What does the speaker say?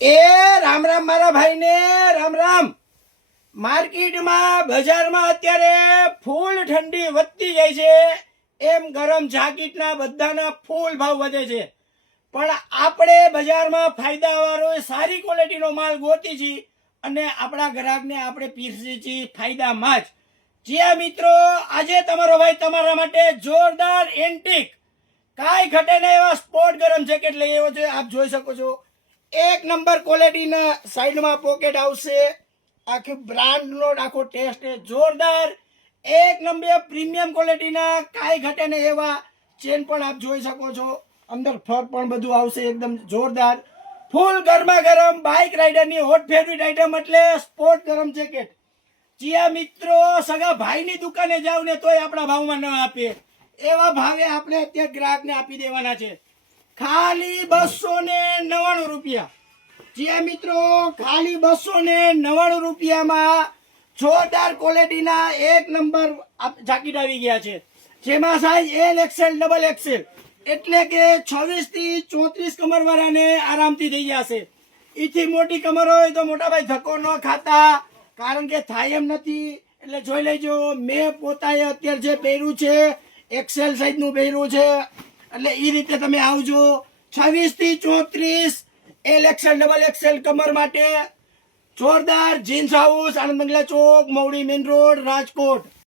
એ રામ રામ મારા ભાઈને રામ રામ। માર્કેટમાં બજારમાં અત્યારે ફૂલ ઠંડી વધતી જાય છે, એમ ગરમ જાકીટના બધાના ફૂલ ભાવ વધે છે, પણ આપણે બજારમાં ફાયદાવાળો સારી ક્વોલિટીનો માલ ગોતી છીએ અને આપણા ગ્રાહકને આપણે પીરસી છીએ ફાયદામાં જ। જ્યાં મિત્રો આજે તમારો ભાઈ તમારા માટે જોરદાર એન્ટિક કાંઈ ઘટે નહીં એવા સ્પોર્ટ ગરમ જેકેટ લઈ આવ્યો છે। આપ જોઈ શકો છો, એક નંબર ક્વોલિટીના સાઈડમાં પોકેટ આવશે, આખી બ્રાન્ડનો આખો ટેસ્ટ છે જોરદાર, એક નંબર પ્રીમિયમ ક્વોલિટીના કાંઈ ઘટે નહીં એવા ચેન પણ આપ જોઈ શકો છો, અંદર ફર પણ બધું આવશે એકદમ જોરદાર, ફૂલ ગરમા ગરમ બાઇક રાઇડરની હોટ ફેવરિટ આઈટમ એટલે સ્પોર્ટ ગરમ જેકેટ। જ્યાં મિત્રો સગા ભાઈની દુકાને જાવ ને તોય આપણા ભાવમાં ન આપે એવા ભાવે આપણે અત્યારે ગ્રાહકને આપી દેવાના છે, ખાલી 299 રૂપિયા। જ્યાં મિત્રો ખાલી 299 રૂપિયામાં જોરદાર ક્વોલિટીના એક નંબર જાકીટ આવી ગયા છે, જેમાં size L XL double XL એટલે કે 26 થી 34 કમર વાળાને આરામથી થઈ જશે। એથી મોટી કમર હોય તો મોટા ભાઈ ધક્કો ન ખાતા, કારણ કે થાય એમ નથી, એટલે જોઈ લેજો। મેં પોતાએ અત્યારે જે પહેર્યું છે એક્સેલ સાઈઝનું પહેર્યું છે, એટલે એ રીતે તમે આવજો। 26 થી 34 એલ એક્સેલ ડબલ એક્સેલ કમર માટે જોરદાર જીન્સ હાઉસ, આનંદ બંગલા ચોક, મવડી મેન રોડ, રાજકોટ।